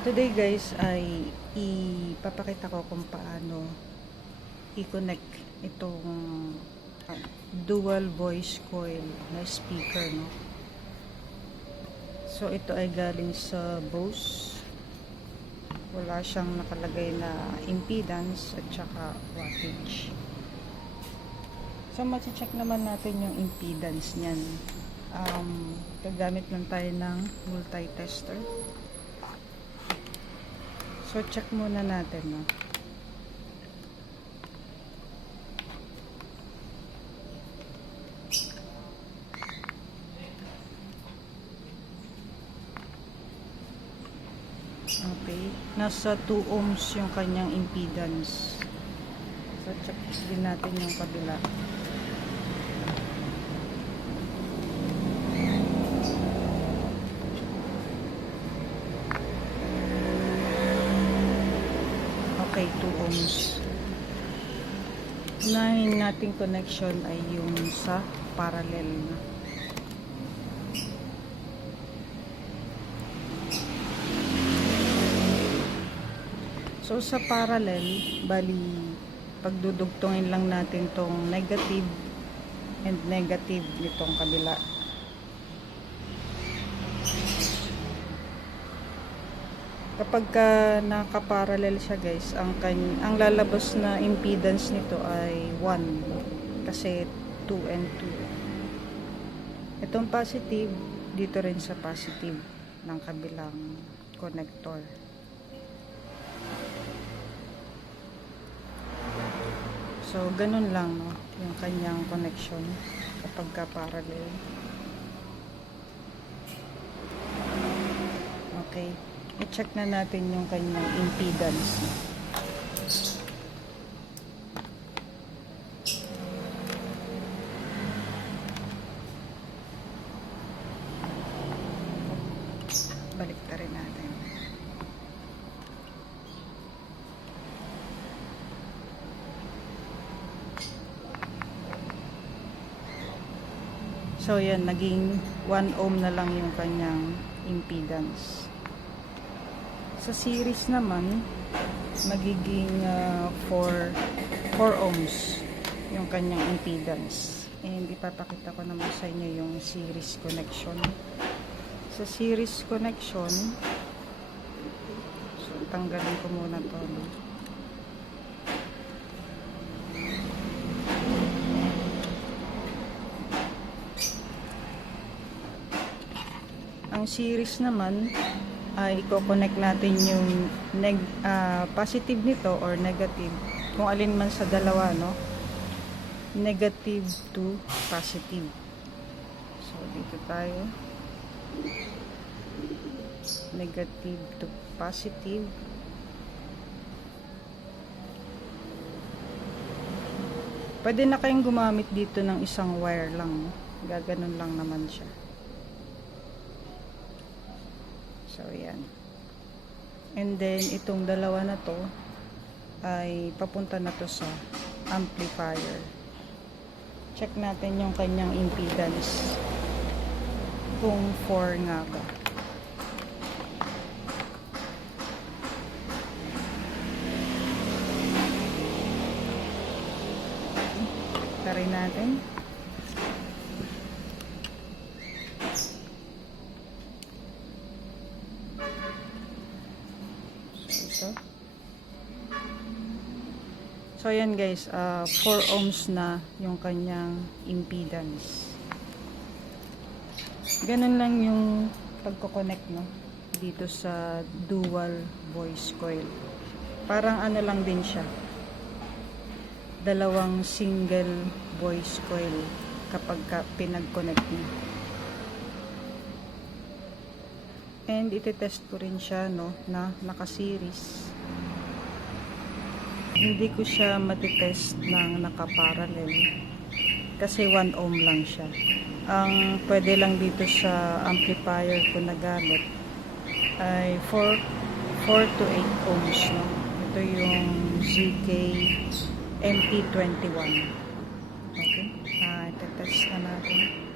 Today guys ay ipapakita ko kung paano i-connect itong dual voice coil na speaker, no? So ito ay galing sa Bose. Wala siyang nakalagay na impedance at saka wattage. So mati-check naman natin yung impedance niyan. Gagamit lang tayo ng multi-tester. So, check muna natin, no? Okay. Nasa 2 ohms yung kanyang impedance. So, check din natin yung kabila. Okay, 2 ohms. Unahin nating connection ay yung sa parallel na. So sa parallel, bali pagdudugtungin lang natin tong negative and negative nitong kabila. Kapag naka-parallel siya guys, ang lalabas na impedance nito ay 1 kasi 2 and 2. Itong positive, dito rin sa positive ng kabilang connector. So, ganun lang, no, yung kanyang connection kapag ka-parallel. Okay. I-check na natin yung kanyang impedance. Balik na rin natin. So, yan. Naging 1 ohm na lang yung kanyang impedance. Sa series naman, magiging 4 ohms yung kanyang impedance. And ipapakita ko naman sa inyo yung series connection. Sa series connection, so tanggalin ko muna to. Ang series naman, ay i-connect natin yung positive nito or negative, kung alin man sa dalawa, no? Negative to positive. So dito tayo, negative to positive. Pwede na kayong gumamit dito ng isang wire lang, no? Gaganon lang naman siya. So, yan. And then, itong dalawa na to ay papunta na to sa amplifier. Check natin yung kanyang impedance. Kung 4 nga ba. Try natin. So, ayan guys, 4 ohms na yung kanyang impedance. Ganun lang yung pagkoconnect, no, dito sa dual voice coil. Parang ano lang din siya, dalawang single voice coil kapag pinag-connect niyo. And iti-test ko rin siya, no, na naka-series. Hindi ko siya matitest ng naka-parallel kasi 1 ohm lang siya. Ang pwede lang dito sa amplifier ko na gamit ay 4 to 8 ohms, no? Ito yung ZK MT21. Okay? Ito-test na natin.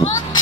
What?